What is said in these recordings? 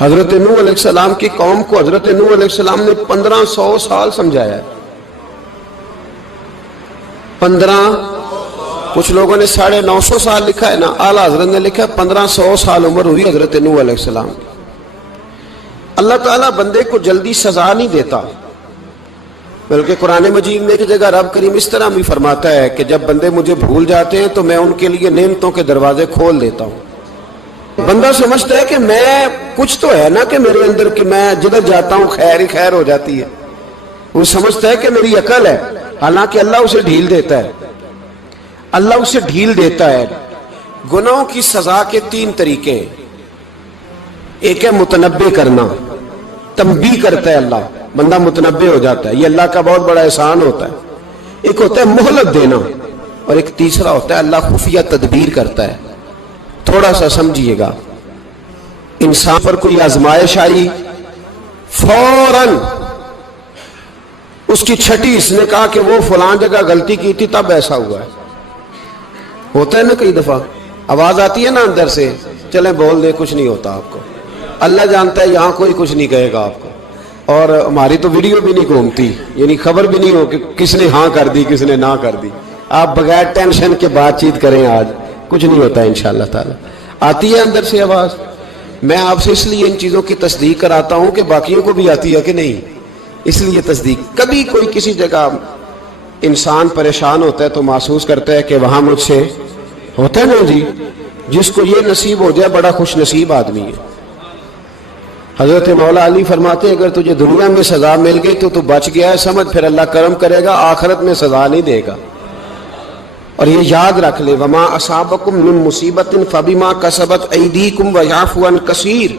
حضرت نوح علیہ السلام کی قوم کو حضرت نوح علیہ السلام نے 1500 سال سمجھایا ہے. 15، کچھ لوگوں نے 950 سال لکھا ہے نا، اعلیٰ حضرت نے لکھا ہے 1500 سال عمر ہوئی حضرت نوح علیہ السلام کی. اللہ تعالیٰ بندے کو جلدی سزا نہیں دیتا، بلکہ قرآن مجید میں ایک جگہ رب کریم اس طرح بھی فرماتا ہے کہ جب بندے مجھے بھول جاتے ہیں تو میں ان کے لیے نعمتوں کے دروازے کھول دیتا ہوں. بندہ سمجھتا ہے کہ میں کچھ تو ہے نا کہ میرے اندر کہ میں جدھر جاتا ہوں خیر ہی خیر ہو جاتی ہے. وہ سمجھتا ہے کہ میری عقل ہے، حالانکہ اللہ اسے ڈھیل دیتا ہے. اللہ اسے ڈھیل دیتا ہے. گناہوں کی سزا کے 3 طریقے ہیں. ایک ہے متنبع کرنا، تنبیہ کرتا ہے اللہ، بندہ متنبع ہو جاتا ہے، یہ اللہ کا بہت بڑا احسان ہوتا ہے. ایک ہوتا ہے مہلت دینا، اور ایک تیسرا ہوتا ہے اللہ خفیہ تدبیر کرتا ہے. تھوڑا سا سمجھیے گا، انسان پر کوئی آزمائش آئی، فوراً اس کی چھٹی اس نے کہا کہ وہ فلان جگہ غلطی کی تھی تب ایسا ہوا ہے. ہوتا ہے نا کئی دفعہ آواز آتی ہے نا اندر سے، چلیں بول دیں کچھ نہیں ہوتا آپ کو. اللہ جانتا ہے یہاں کوئی کچھ نہیں کہے گا آپ کو، اور ہماری تو ویڈیو بھی نہیں گھومتی، یعنی خبر بھی نہیں ہو کہ کس نے ہاں کر دی کس نے نہ کر دی. آپ بغیر ٹینشن کے بات چیت کریں، آج کچھ نہیں ہوتا ہے انشاءاللہ تعالی. آتی ہے اندر سے آواز. میں آپ سے اس لیے ان چیزوں کی تصدیق کراتا ہوں کہ باقیوں کو بھی آتی ہے کہ نہیں، اس لیے تصدیق. کبھی کوئی کسی جگہ انسان پریشان ہوتا ہے تو محسوس کرتا ہے کہ وہاں مجھ سے ہوتا ہے نا جی، جس کو یہ نصیب ہو جائے بڑا خوش نصیب آدمی ہے. حضرت مولا علی فرماتے ہیں اگر تجھے دنیا میں سزا مل گئی تو بچ گیا ہے، سمجھ پھر اللہ کرم کرے گا، آخرت میں سزا نہیں دے گا. اور یہ یاد رکھ لے، وما اصابکم من مصیبت فبما کسبت ایدیکم ویعفو عن کثیر.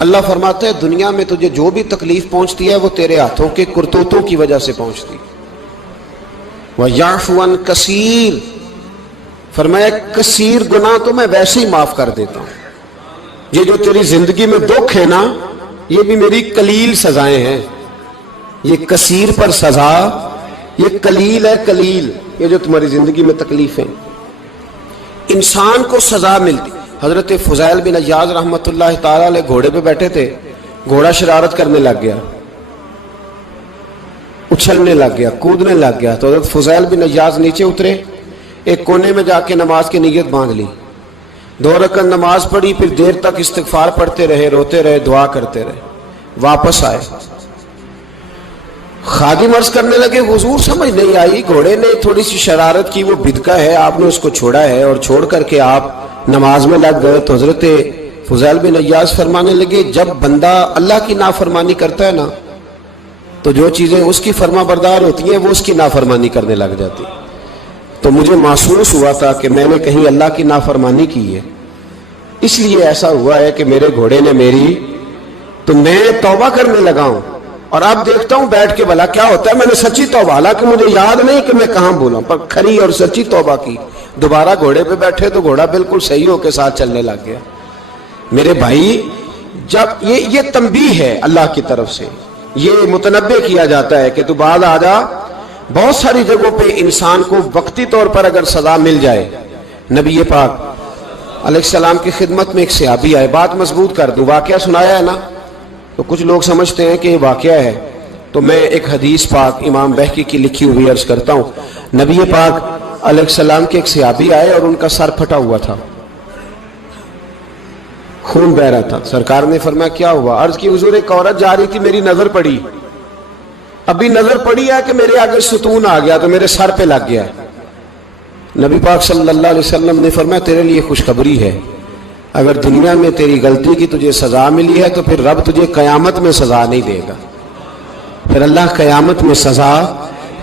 اللہ فرماتا ہے دنیا میں تجھے جو بھی تکلیف پہنچتی ہے وہ تیرے ہاتھوں کے کرتوتوں کی وجہ سے پہنچتی. ویعفو عن کثیر، فرمایا کثیر گناہ تو میں ویسے ہی معاف کر دیتا ہوں. یہ جو تیری زندگی میں دکھ ہے نا، یہ بھی میری قلیل سزائیں ہیں. یہ کثیر پر سزا، یہ قلیل ہے قلیل. یہ جو تمہاری زندگی میں تکلیفیں، انسان کو سزا ملتی. حضرت فضیل بن عیاض رحمۃ اللہ تعالی علیہ گھوڑے پہ بیٹھے تھے، گھوڑا شرارت کرنے لگ گیا، اچھلنے لگ گیا، کودنے لگ گیا. تو حضرت فضیل بن عیاض نیچے اترے، ایک کونے میں جا کے نماز کی نیت باندھ لی، 2 رکعت نماز پڑھی، پھر دیر تک استغفار پڑھتے رہے، روتے رہے، دعا کرتے رہے. واپس آئے، خادم عرض کرنے لگے حضور سمجھ نہیں آئی، گھوڑے نے تھوڑی سی شرارت کی، وہ بدکا ہے، آپ نے اس کو چھوڑا ہے اور چھوڑ کر کے آپ نماز میں لگ گئے. تو حضرت فضیل بن عیاض فرمانے لگے جب بندہ اللہ کی نافرمانی کرتا ہے نا تو جو چیزیں اس کی فرما بردار ہوتی ہیں وہ اس کی نافرمانی کرنے لگ جاتی. تو مجھے محسوس ہوا تھا کہ میں نے کہیں اللہ کی نافرمانی کی ہے، اس لیے ایسا ہوا ہے کہ میرے گھوڑے نے میری، تو میں توبہ کرنے لگا ہوں. اور اب دیکھتا ہوں بیٹھ کے بھلا کیا ہوتا ہے. میں نے سچی توبہ، حالانکہ مجھے یاد نہیں کہ میں کہاں بولا، پر کھری اور سچی توبہ کی. دوبارہ گھوڑے پہ بیٹھے تو گھوڑا بالکل صحیح ہو کے ساتھ چلنے لگ گیا. میرے بھائی جب یہ تنبیہ ہے اللہ کی طرف سے، یہ متنبع کیا جاتا ہے کہ تو بعد آ جا. بہت ساری جگہوں پہ انسان کو وقتی طور پر اگر سزا مل جائے، نبی پاک علیہ السلام کی خدمت میں ایک صحابی آئے، بات مضبوط کر دوں، واقعہ سنایا ہے نا تو کچھ لوگ سمجھتے ہیں کہ یہ واقعہ ہے، تو میں ایک حدیث پاک امام بہقی کی لکھی ہوئی عرض کرتا ہوں. نبی پاک علیہ السلام کے ایک صحابی آئے اور ان کا سر پھٹا ہوا تھا، خون بہ رہا تھا. سرکار نے فرمایا کیا ہوا؟ عرض کی حضور ایک عورت جا رہی تھی، میری نظر پڑی، ابھی نظر پڑی ہے کہ میرے آگے ستون آ گیا تو میرے سر پہ لگ گیا. نبی پاک صلی اللہ علیہ وسلم نے فرمایا تیرے لیے خوشخبری ہے، اگر دنیا میں تیری غلطی کی تجھے سزا ملی ہے تو پھر رب تجھے قیامت میں سزا نہیں دے گا. پھر اللہ قیامت میں سزا،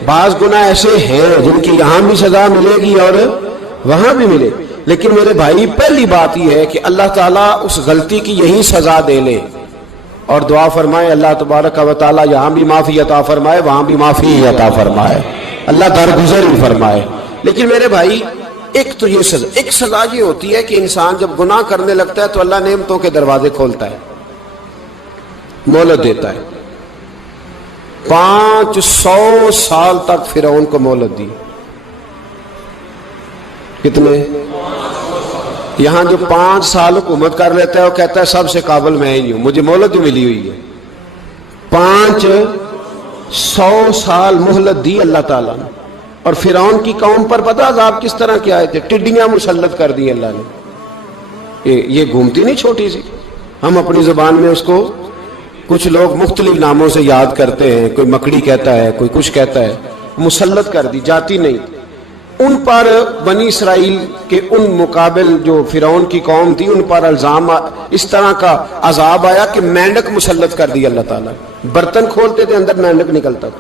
بعض گناہ ایسے ہیں جن کی یہاں بھی سزا ملے گی اور وہاں بھی ملے، لیکن میرے بھائی پہلی بات یہ ہے کہ اللہ تعالیٰ اس غلطی کی یہی سزا دے لے اور دعا فرمائے اللہ تبارک و تعالیٰ یہاں بھی معافی عطا فرمائے وہاں بھی معافی عطا فرمائے، اللہ درگزر ہی فرمائے. لیکن میرے بھائی ایک تو یہ سزا، ایک سزا یہ ہوتی ہے کہ انسان جب گناہ کرنے لگتا ہے تو اللہ نعمتوں کے دروازے کھولتا ہے، مہلت دیتا ہے. 500 سال تک فرعون کو مہلت دی. کتنے؟ یہاں جو 5 سال حکومت کر لیتا ہے وہ کہتا ہے سب سے قابل میں ہی ہوں، مجھے مہلت جو ملی ہوئی ہے، 500 سال مہلت دی اللہ تعالیٰ نے. اور فرعون کی قوم پر پتہ عذاب کس طرح کے آئے تھے؟ ٹڈیاں مسلط کر دی اللہ نے. یہ گھومتی نہیں چھوٹی سی، ہم اپنی زبان میں اس کو کچھ لوگ مختلف ناموں سے یاد کرتے ہیں، کوئی مکڑی کہتا ہے، کوئی کچھ کہتا ہے. مسلط کر دی، جاتی نہیں. ان پر بنی اسرائیل کے ان مقابل جو فرعون کی قوم تھی ان پر الزام اس طرح کا عذاب آیا کہ مینڈک مسلط کر دی اللہ تعالیٰ. برتن کھولتے تھے اندر مینڈک نکلتا تھا،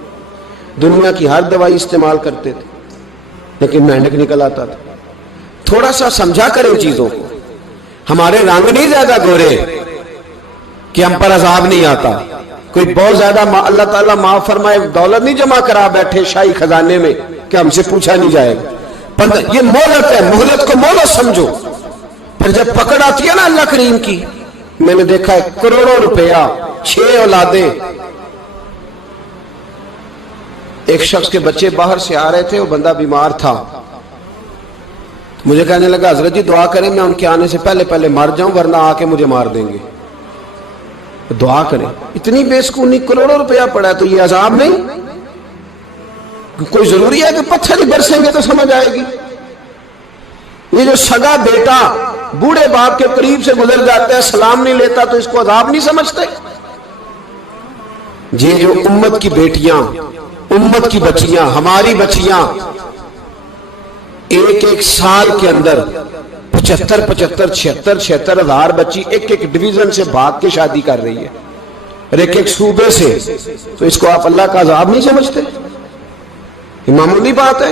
دنیا کی ہر دوائی استعمال کرتے تھے لیکن مینڈک نکل آتا تھا. تھوڑا سا سمجھا کریں چیزوں کو. ہمارے رنگ نہیں زیادہ گورے کہ ہم پر عذاب نہیں آتا. کوئی بہت زیادہ اللہ تعالیٰ معاف فرمائے دولت نہیں جمع کرا بیٹھے شاہی خزانے میں کہ ہم سے پوچھا نہیں جائے گا. یہ مہلت ہے، مہلت کو مہلت سمجھو. پھر جب پکڑ آتی ہے نا اللہ کریم کی، میں نے دیکھا ہے کروڑوں روپیہ، 6 اولادیں. ایک شخص کے بچے باہر سے آ رہے تھے، وہ بندہ بیمار تھا. مجھے کہنے لگا حضرت جی دعا کریں میں ان کے آنے سے پہلے مر جاؤں ورنہ آ کے مجھے مار دیں گے. دعا کریں. اتنی بے سکونی، کروڑوں روپیہ پڑا ہے تو یہ عذاب نہیں؟ کوئی ضروری ہے کہ پتھر ہی برسیں گے تو سمجھ آئے گی؟ یہ جو سگا بیٹا بوڑھے باپ کے قریب سے گزر جاتا ہے سلام نہیں لیتا تو اس کو عذاب نہیں سمجھتے؟ یہ جو امت کی بیٹیاں، امت کی بچیاں، ہماری بچیاں ایک سال کے اندر 75,000 ہزار بچی ایک ڈویژن سے بھاگ کے شادی کر رہی ہے اور ایک صوبے سے. تو اس کو آپ اللہ کا عذاب نہیں سمجھتے؟ یہ معمولی بات ہے.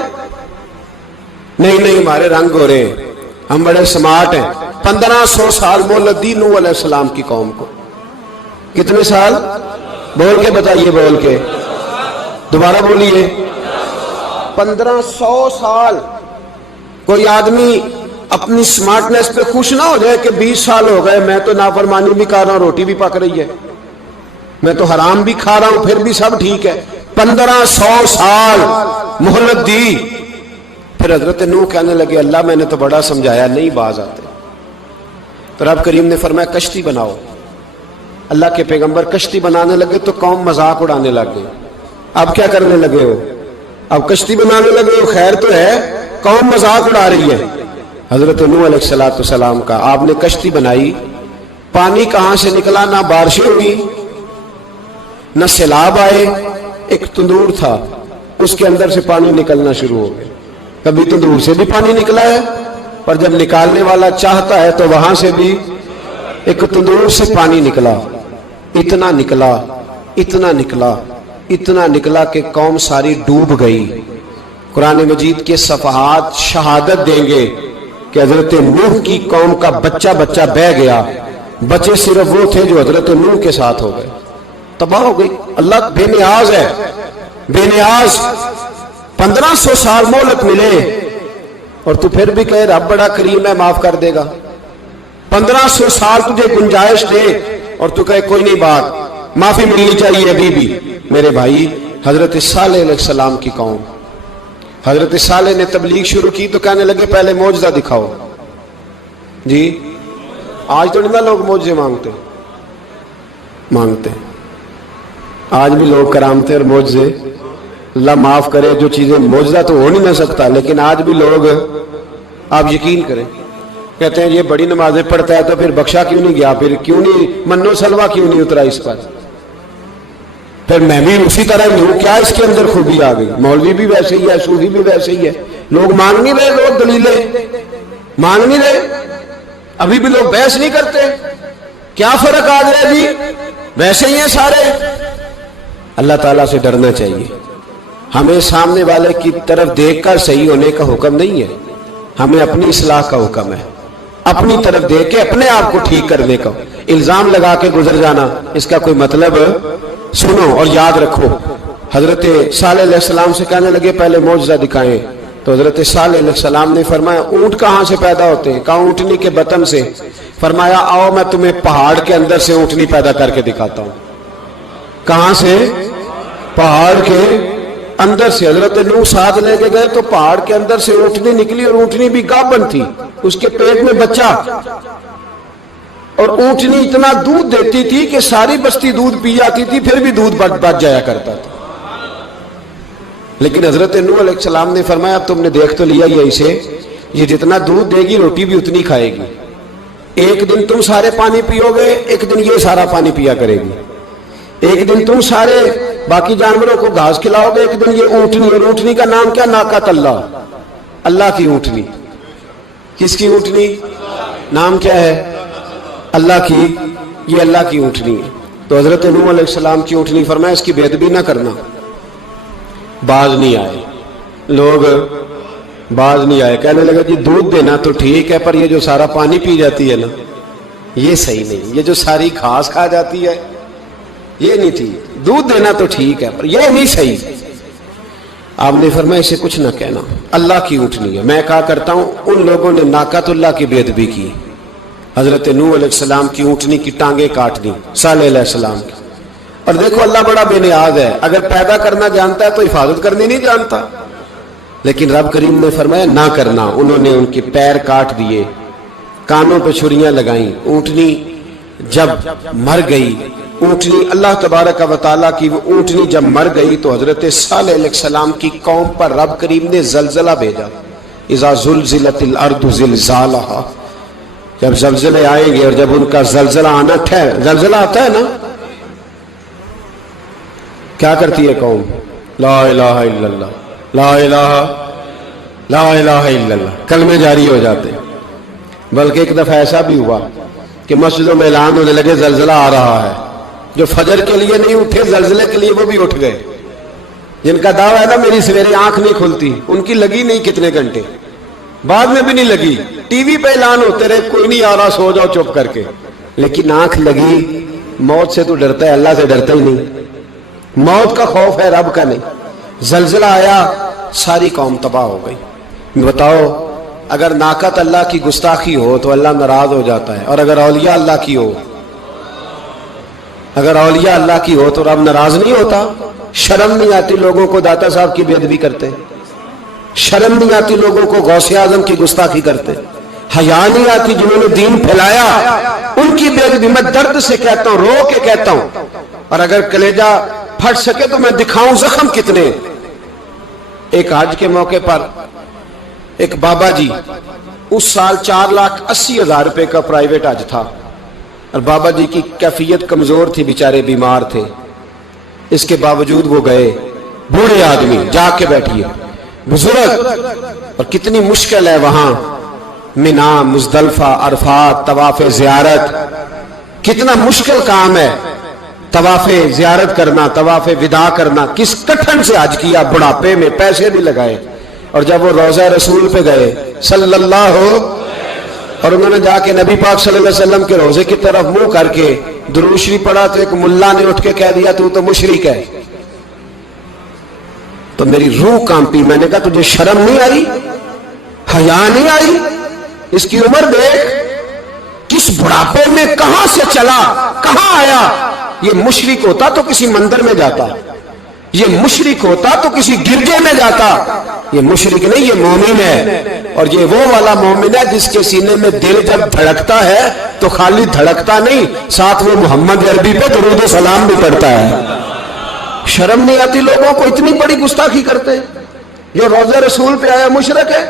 نہیں ہمارے رنگ ہو رہے ہیں، ہم بڑے سمارٹ ہیں. 1500 سال مہلت دی نوح علیہ السلام کی قوم کو. کتنے سال؟ بول کے بتائیے، بول کے دوبارہ بولیے. 1500 سال. کوئی آدمی اپنی سمارٹنس پہ خوش نہ ہو جائے کہ 20 سال ہو گئے میں تو نافرمانی بھی کر رہا ہوں، روٹی بھی پک رہی ہے، میں تو حرام بھی کھا رہا ہوں، پھر بھی سب ٹھیک ہے. 1500 سال مہلت دی. پھر حضرت نوح کہنے لگے اللہ میں نے تو بڑا سمجھایا نہیں باز آتے. تو رب کریم نے فرمایا کشتی بناؤ. اللہ کے پیغمبر کشتی بنانے لگے تو قوم مذاق اڑانے لگ گئی. اب کیا کرنے لگے ہو؟ اب کشتی بنانے لگے ہو، خیر تو ہے، قوم مذاق اڑا رہی ہے. حضرت نوح علیہ السلام کا آپ نے کشتی بنائی، پانی کہاں سے نکلا؟ نہ بارشیں ہوئی نہ سیلاب آئے. ایک تندور تھا اس کے اندر سے پانی نکلنا شروع ہو گیا. کبھی تندور سے بھی پانی نکلا ہے، پر جب نکالنے والا چاہتا ہے تو وہاں سے بھی ایک تندور سے پانی نکلا. اتنا نکلا، اتنا نکلا، اتنا نکلا کہ قوم ساری ڈوب گئی. قرآن مجید کے صفحات شہادت دیں گے کہ حضرت نوح کی قوم کا بچہ بہ گیا. بچے صرف وہ تھے جو حضرت نوح کے ساتھ ہو گئے، تباہ ہو گئی. اللہ بے نیاز ہے، بے نیاز. 1500 سال مہلت ملے اور تو پھر بھی کہے رب بڑا کریم ہے معاف کر دے گا. 1500 سال تجھے گنجائش دے اور تو کہے کوئی نہیں بات معافی ملنی چاہیے ابھی بھی. میرے بھائی حضرت صالح علیہ السلام کی قوم، حضرت صالح نے تبلیغ شروع کی تو کہنے لگے پہلے معجزہ دکھاؤ. جی آج تو نہیں لوگ معجزے مانگتے. آج بھی لوگ کرامتے اور معجزے، اللہ معاف کرے جو چیزیں معجزہ تو ہو نہیں نہ سکتا لیکن آج بھی لوگ، آپ یقین کریں، کہتے ہیں یہ بڑی نمازیں پڑھتا ہے تو پھر بخشا کیوں نہیں گیا، پھر کیوں نہیں منو سلوا کیوں نہیں اترا اس پر، پھر میں بھی اسی طرح ہی ہوں، کیا اس کے اندر خوبی آ گئی؟ مولوی بھی ویسے ہی ہے، صوفی بھی ویسے ہی ہے. لوگ مانگ نہیں رہے، لوگ دلیلیں مانگ نہیں رہے. ابھی بھی لوگ بحث نہیں کرتے. کیا فرق آ گیا جی؟ ویسے ہی ہیں سارے. اللہ تعالیٰ سے ڈرنا چاہیے. ہمیں سامنے والے کی طرف دیکھ کر صحیح ہونے کا حکم نہیں ہے، ہمیں اپنی اصلاح کا حکم ہے. اپنی طرف دیکھ کے اپنے آپ کو ٹھیک کرنے کا. الزام لگا کے گزر جانا اس کا کوئی مطلب؟ سنو اور یاد رکھو. حضرت صالح علیہ السلام سے کہنے لگے پہلے معجزہ دکھائیں تو حضرت صالح علیہ السلام نے فرمایا اونٹ کہاں سے پیدا ہوتے ہیں؟ کہا اونٹنی کے بطن سے. فرمایا آؤ میں تمہیں پہاڑ کے اندر سے اونٹنی پیدا کر کے دکھاتا ہوں. کہاں سے؟ پہاڑ کے اندر سے. حضرت نوح ساتھ لے کے گئے تو پہاڑ کے اندر سے اونٹنی نکلی اور اونٹنی بھی گابن تھی. اس کے پیٹ میں بچہ، اور اونٹنی اتنا دودھ دیتی تھی کہ ساری بستی دودھ پی جاتی تھی، پھر بھی دودھ بچ جایا کرتا تھا۔ لیکن حضرت نوح علیہ السلام نے فرمایا اب تم نے دیکھ تو لیا یہ اسے، یہ جتنا دودھ دے گی روٹی بھی اتنی کھائے گی، ایک دن تم سارے پانی پیو گے، ایک دن یہ سارا پانی پیا کرے گی، ایک دن تم سارے باقی جانوروں کو گھاس کھلاؤ گے، ایک دن یہ اونٹنی، اور اونٹنی کا نام کیا؟ ناقۃ اللہ، اللہ کی اونٹنی۔ کس کی اونٹنی؟ نام کیا ہے؟ اللہ کی، یہ اللہ کی اونٹنی ہے۔ تو حضرت نوح علیہ السلام کی اونٹنی فرمایا اس کی بے ادبی نہ کرنا۔ باز نہیں آئے لوگ، باز نہیں آئے، کہنے لگا جی دودھ دینا تو ٹھیک ہے، پر یہ جو سارا پانی پی جاتی ہے نا یہ صحیح نہیں، یہ جو ساری گھاس کھا جاتی ہے یہ نہیں ٹھیک، دودھ دینا تو ٹھیک ہے پر یہ نہیں صحیح۔ آپ نے فرمایا اسے کچھ نہ کہنا، اللہ کی اونٹنی ہے۔ میں کہا کرتا ہوں ان لوگوں نے ناقۃ اللہ کی بے ادبی کی، حضرت نوح علیہ السلام کی اونٹنی کی ٹانگیں کاٹ دی، صالح علیہ السلام کی۔ اور دیکھو اللہ بڑا بے نیاز ہے، اگر پیدا کرنا جانتا ہے تو حفاظت کرنی نہیں جانتا، لیکن رب کریم نے فرمایا نہ کرنا۔ انہوں نے ان کے پیر کاٹ دیے، کانوں پہ چھریاں لگائیں۔ اونٹنی جب مر گئی، اونٹنی اللہ تبارک و تعالیٰ کی وہ اونٹنی جب مر گئی تو حضرت صالح علیہ السلام کی قوم پر رب کریم نے زلزلہ بھیجا، اذا زلزلت الارض زلزالہا، جب زلزلے آئیں گے اور جب ان کا زلزلہ آنا زلزلہ آتا ہے نا کیا کرتی ہے قوم؟ لا الہ الا اللہ، لا الہ الا اللہ، کلمے جاری ہو جاتے۔ بلکہ ایک دفعہ ایسا بھی ہوا کہ مسجدوں میں اعلان ہونے لگے زلزلہ آ رہا ہے، جو فجر کے لیے نہیں اٹھے زلزلے کے لیے وہ بھی اٹھ گئے، جن کا دعویٰ ہے نا میری سویرے آنکھ نہیں کھلتی، ان کی لگی نہیں کتنے گھنٹے، بعد میں بھی نہیں لگی، ٹی وی پہ اعلان ہوتے رہے کوئی نہیں آ رہا سو جاؤ چپ کر کے، لیکن آنکھ لگی۔ موت سے تو ڈرتا ہے، اللہ سے ڈرتا ہی نہیں، موت کا خوف ہے رب کا نہیں۔ زلزلہ آیا ساری قوم تباہ ہو گئی۔ بتاؤ اگر ناقۃ اللہ کی گستاخی ہو تو اللہ ناراض ہو جاتا ہے، اور اگر اولیاء اللہ کی ہو، اگر اولیاء اللہ کی ہو تو رب ناراض نہیں ہوتا؟ شرم نہیں آتی لوگوں کو داتا صاحب کی بے ادبی کرتے؟ شرم نہیں آتی لوگوں کو غوث اعظم کی گستاخی کرتے؟ حیا نہیں آتی جنہوں نے دین پھیلایا ان کی بے ادبی؟ میں درد سے کہتا ہوں، رو کے کہتا ہوں، اور اگر کلیجہ پھٹ سکے تو میں دکھاؤں زخم کتنے۔ ایک حج کے موقع پر ایک بابا جی، اس سال 4,80,000 روپے کا پرائیویٹ حج تھا، اور بابا جی کی کیفیت کمزور تھی، بیچارے بیمار تھے، اس کے باوجود وہ گئے۔ بوڑھے آدمی، جا کے بیٹھیے، بزرگ، اور کتنی مشکل ہے وہاں منا، مزدلفہ، عرفات، طواف زیارت، کتنا مشکل کام ہے طواف زیارت کرنا، طواف وداع کرنا۔ کس کٹھن سے حج کیا، بڑھاپے میں پیسے بھی لگائے، اور جب وہ روضہ رسول پہ گئے صلی اللہ، اور انہوں نے جا کے نبی پاک صلی اللہ علیہ وسلم کے روضے کی طرف منہ کر کے درود شریف پڑھا تو ایک ملا نے اٹھ کے کہہ دیا تو مشرک ہے۔ تو میری روح کانپی، میں نے کہا تجھے شرم نہیں آئی، حیا نہیں آئی؟ اس کی عمر دیکھ، کس بڑھاپے میں کہاں سے چلا، کہاں آیا۔ یہ مشرک ہوتا تو کسی مندر میں جاتا، یہ مشرک ہوتا تو کسی گرجے میں جاتا، یہ مشرک نہیں، یہ مومن ہے، اور یہ وہ والا مومن ہے جس کے سینے میں دل جب دھڑکتا ہے تو خالی دھڑکتا نہیں، ساتھ وہ محمد عربی پہ درود و سلام بھی پڑھتا ہے۔ شرم نہیں آتی لوگوں کو؟ اتنی بڑی گستاخی کرتے، جو روضہ رسول پہ آیا مشرک ہے۔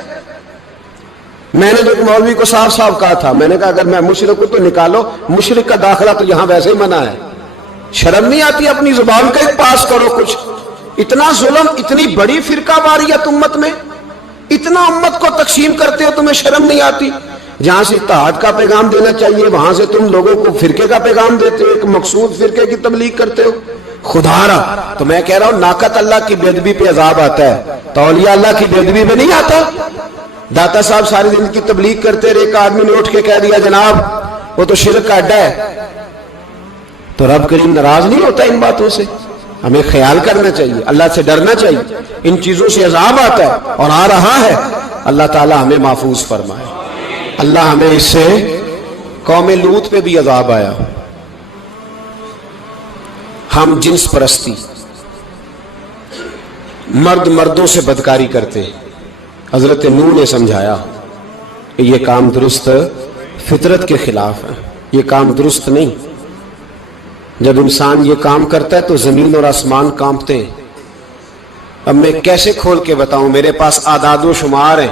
میں نے جو مولوی کو صاف صاف کہا تھا، میں نے کہا اگر میں مشرک ہوں تو نکالو، مشرک کا داخلہ تو یہاں ویسے ہی منع ہے۔ شرم نہیں آتی؟ اپنی زبان کا ایک پاس کرو کچھ۔ اتنا ظلم، اتنی بڑی فرقہ واریت امت میں، اتنا امت کو تقسیم کرتے ہو، تمہیں شرم نہیں آتی؟ جہاں سے اتحاد کا پیغام دینا چاہیے وہاں سے تم لوگوں کو فرقے کا پیغام دیتے ہو، ایک مقصود فرقے کی تبلیغ کرتے ہو۔ خدا رہا تو میں کہہ رہا ہوں ناقۃ اللہ کی بے ادبی پہ عذاب آتا ہے، تو اولیاء اللہ کی بے ادبی پہ نہیں آتا۔ داتا صاحب ساری زندگی تبلیغ کرتے رہے، ایک آدمی نے اٹھ کے کہہ دیا جناب وہ تو شرک کا اڈا ہے، تو رب کریم ناراض نہیں ہوتا ان باتوں سے؟ ہمیں خیال کرنا چاہیے، اللہ سے ڈرنا چاہیے۔ ان چیزوں سے عذاب آتا ہے اور آ رہا ہے، اللہ تعالی ہمیں محفوظ فرمائے۔ اللہ ہمیں اس سے، قوم لوط پہ بھی عذاب آیا، ہم جنس پرستی، مرد مردوں سے بدکاری کرتے، حضرت نوح نے سمجھایا کہ یہ کام درست فطرت کے خلاف ہے، یہ کام درست نہیں۔ جب انسان یہ کام کرتا ہے تو زمین اور آسمان کانپتے ہیں۔ اب میں کیسے کھول کے بتاؤں، میرے پاس اعداد و شمار ہیں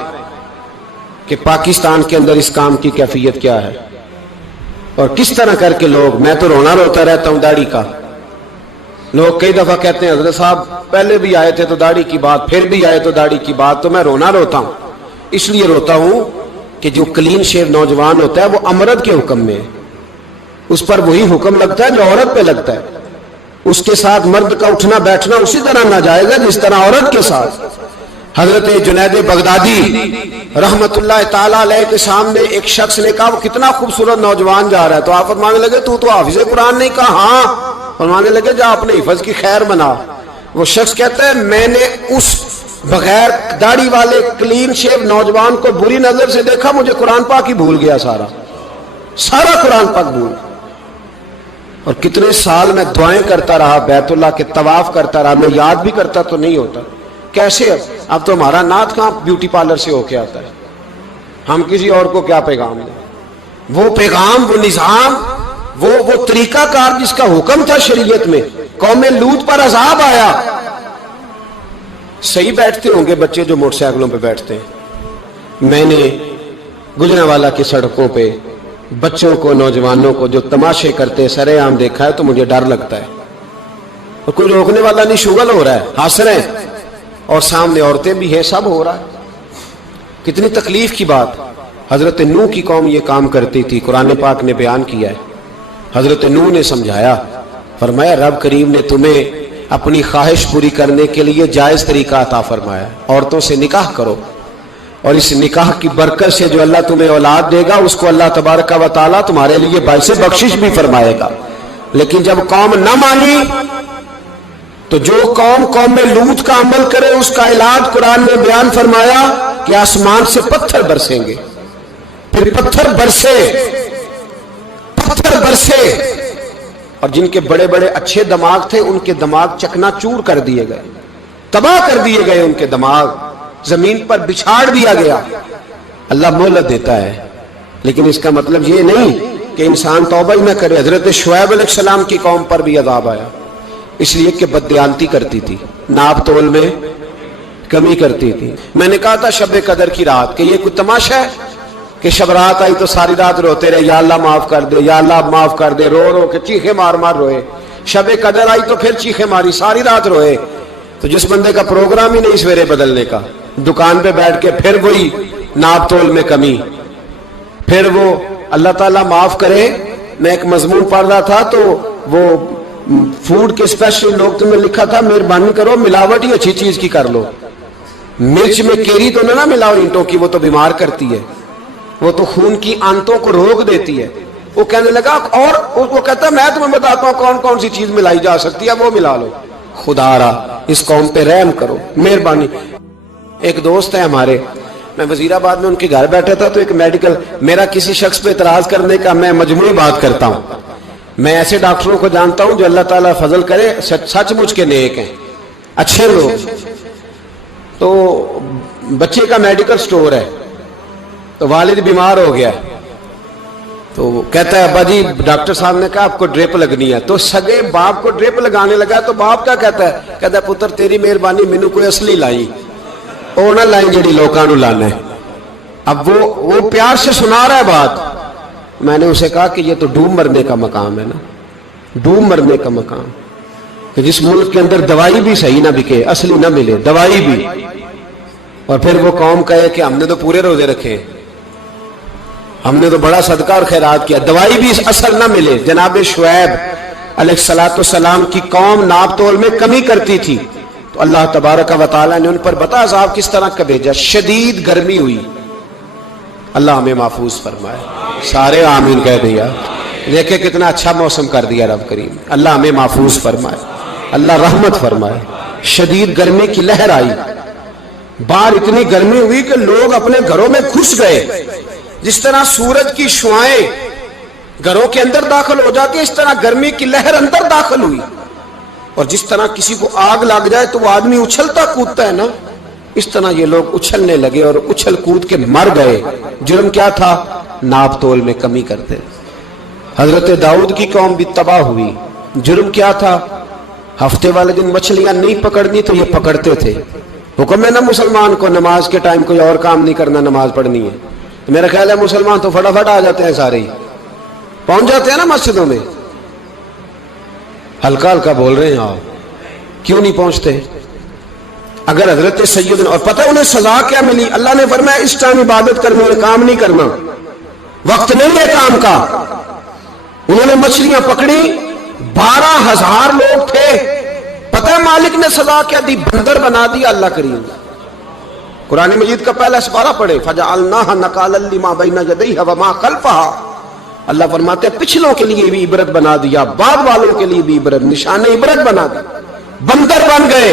کہ پاکستان کے اندر اس کام کی کیفیت کیا ہے اور کس طرح کر کے لوگ، میں تو رونا روتا رہتا ہوں داڑھی کا۔ لوگ کئی دفعہ کہتے ہیں حضرت صاحب پہلے بھی آئے تھے تو داڑھی کی بات، پھر بھی آئے تو داڑھی کی بات، تو میں رونا روتا ہوں۔ اس لیے روتا ہوں کہ جو کلین شیو نوجوان ہوتا ہے وہ امرد کے حکم میں ہے، اس پر وہی حکم لگتا ہے جو عورت پہ لگتا ہے۔ اس کے ساتھ مرد کا اٹھنا بیٹھنا اسی طرح ناجائز ہے جس طرح عورت کے ساتھ۔ حضرت جنید بغدادی رحمت اللہ تعالی علیہ کے سامنے ایک شخص نے کہا وہ کتنا خوبصورت نوجوان جا رہا ہے، تو آپ فرمانے لگے تو حافظ قرآن نہیں؟ کہا ہاں۔ فرمانے لگے جا اپنے حفظ کی خیر بنا۔ وہ شخص کہتا ہے میں نے اس بغیر داڑھی والے کلین شیو نوجوان کو بری نظر سے دیکھا، مجھے قرآن پاک ہی بھول گیا، سارا قرآن پاک بھول۔ اور کتنے سال میں دعائیں کرتا رہا، بیت اللہ کے طواف کرتا رہا، میں یاد بھی کرتا تو نہیں ہوتا۔ کیسے اب تو ہمارا نعت کہاں بیوٹی پارلر سے ہو کے آتا ہے، ہم کسی اور کو کیا پیغام دیں؟ وہ پیغام، وہ نظام، وہ طریقہ کار جس کا حکم تھا شریعت میں، قوم لوط پر عذاب آیا۔ صحیح بیٹھتے ہوں گے بچے جو موٹر سائیکلوں پہ بیٹھتے ہیں، میں نے گجرانوالہ کی سڑکوں پہ بچوں کو، نوجوانوں کو جو تماشے کرتے سر عام دیکھا ہے تو مجھے ڈر لگتا ہے، اور کوئی روکنے والا نہیں، شغل ہو رہا ہے، ہنس رہے ہیں، اور سامنے عورتیں بھی ہیں، سب ہو رہا ہے۔ کتنی تکلیف کی بات۔ حضرت نوح کی قوم یہ کام کرتی تھی، قرآن پاک نے بیان کیا ہے۔ حضرت نوح نے سمجھایا، فرمایا رب کریم نے تمہیں اپنی خواہش پوری کرنے کے لیے جائز طریقہ عطا فرمایا، عورتوں سے نکاح کرو، اور اس نکاح کی برکت سے جو اللہ تمہیں اولاد دے گا اس کو اللہ تبارک و تعالیٰ تمہارے لیے باعث بخشش بھی فرمائے گا۔ لیکن جب قوم نہ مانی تو جو قوم میں لوط کا عمل کرے اس کا علاج قرآن نے بیان فرمایا کہ آسمان سے پتھر برسیں گے، پھر پتھر برسے، اور جن کے بڑے بڑے اچھے دماغ تھے ان کے دماغ چکنا چور کر دیے گئے، تباہ کر دیے گئے، ان کے دماغ زمین پر بچھاڑ دیا گیا۔ اللہ مہلت دیتا ہے، لیکن اس کا مطلب یہ نہیں کہ انسان توبہ ہی نہ کرے۔ حضرت شعیب علیہ السلام کی قوم پر بھی عذاب آیا، اس لیے کہ بددیانتی کرتی تھی، ناپ تول میں کمی کرتی تھی۔ میں نے کہا تھا شب قدر کی رات کہ یہ کوئی تماشا ہے کہ شب رات آئی تو ساری رات روتے رہے، یا اللہ معاف کر دے، یا اللہ معاف کر دے، رو رو کے چیخے مار مار روئے۔ شب قدر آئی تو پھر چیخے ماری، ساری رات روئے۔ تو جس بندے کا پروگرام ہی نہیں سویرے بدلنے کا، دکان پہ بیٹھ کے پھر وہی ناپ تول میں کمی، پھر وہ اللہ تعالیٰ معاف کرے۔ میں ایک مضمون پڑھ رہا تھا تو وہ فوڈ کے اسپیشل لوگ تمہیں لکھا تھا مہربانی کرو ملاوٹ ہی اچھی چیز کی کر لو، مرچ میں کیری تو نہ ملاؤ اینٹوں کی، وہ تو بیمار کرتی ہے، وہ تو خون کی آنتوں کو روک دیتی ہے۔ وہ کہنے لگا، اور وہ کہتا میں تمہیں بتاتا ہوں کون کون سی چیز ملائی جا سکتی ہے، وہ ملا لو۔ خدا را اس قوم پہ رحم کرو، مہربانی۔ ایک دوست ہے ہمارے، میں وزیر آباد میں ان کے گھر بیٹھا تھا تو ایک میڈیکل، میرا کسی شخص پہ اعتراض کرنے کا میں مجموعی بات کرتا ہوں۔ میں ایسے ڈاکٹروں کو جانتا ہوں جو اللہ تعالیٰ فضل کرے سچ مچ کے نیک ہیں، اچھے لوگ۔ تو بچے کا میڈیکل سٹور ہے، تو والد بیمار ہو گیا، تو کہتا ہے ابا جی ڈاکٹر صاحب نے کہا آپ کو ڈرپ لگنی ہے، تو سگے باپ کو ڈرپ لگانے لگا، تو باپ کیا کہتا ہے پتر تیری مہربانی، مینوں کوئی اصلی لائی، وہ نہ لائیں جڑی لوکاں نوں لانا ہے۔ اب وہ پیار سے سنا رہا ہے بات۔ میں نے اسے کہا کہ یہ تو ڈوب مرنے کا مقام ہے نا، ڈوب مرنے کا مقام، کہ جس ملک کے اندر دوائی بھی صحیح نہ بکے، اصلی نہ ملے دوائی بھی، اور پھر وہ قوم کہے کہ ہم نے تو پورے روزے رکھے، ہم نے تو بڑا صدقہ اور خیرات کیا، دوائی بھی اثر نہ ملے۔ جناب شعیب علیہ السلام کی قوم ناپ تول میں کمی کرتی تھی، تو اللہ تبارک و تعالیٰ نے ان پر بتا عذاب کس طرح کا بھیجا، شدید گرمی ہوئی۔ اللہ ہمیں محفوظ فرمائے، سارے آمین کہہ دیا۔ دیکھیں کتنا اچھا موسم کر دیا رب کریم، اللہ ہمیں محفوظ فرمائے، اللہ رحمت فرمائے۔ شدید گرمی کی لہر آئی، باہر اتنی گرمی ہوئی کہ لوگ اپنے گھروں میں گھس گئے۔ جس طرح سورج کی شعاعیں گھروں کے اندر داخل ہو جاتی ہے، اس طرح گرمی کی لہر اندر داخل ہوئی، اور جس طرح کسی کو آگ لگ جائے تو وہ آدمی اچھلتا کودتا ہے نا، اس طرح یہ لوگ اچھلنے لگے اور اچھل کود کے مر گئے. جرم کیا تھا؟ ناپ تول میں کمی کرتے. حضرت داؤد کی قوم بھی تباہ ہوئی. جرم کیا تھا؟ ہفتے والے دن مچھلیاں نہیں پکڑنی تو یہ پکڑتے تھے. حکم ہے نا مسلمان کو نماز کے ٹائم کوئی اور کام نہیں کرنا, نماز پڑھنی ہے. میرا خیال ہے مسلمان تو فٹافٹ آ جاتے ہیں, سارے ہی پہنچ جاتے ہیں نا مسجدوں میں. ہلکا ہلکا بول رہے ہیں آپ, کیوں نہیں پہنچتے؟ اگر حضرت سیدنا, اور پتہ انہیں سزا کیا ملی؟ اللہ نے فرمایا اس ٹائم عبادت کرنا ہے, کام نہیں کرنا, وقت نہیں ہے کام کا. انہوں نے مچھلیاں پکڑی, 12,000 لوگ تھے. پتہ ہے مالک نے سزا کیا دی؟ بندر بنا دیا اللہ کریم. قرآن مجید کا پہلا سپارہ پڑھے, فَجَعَلْنَاهَا نَكَالًا لِمَا بَيْنَ يَدَيْهَا وَمَا خَلْفَهَا. اللہ فرماتے ہیں پچھلوں کے لیے بھی عبرت بنا دیا, بعد والوں کے لیے بھی عبرت, نشان عبرت بنا دیا. بندر بن گئے.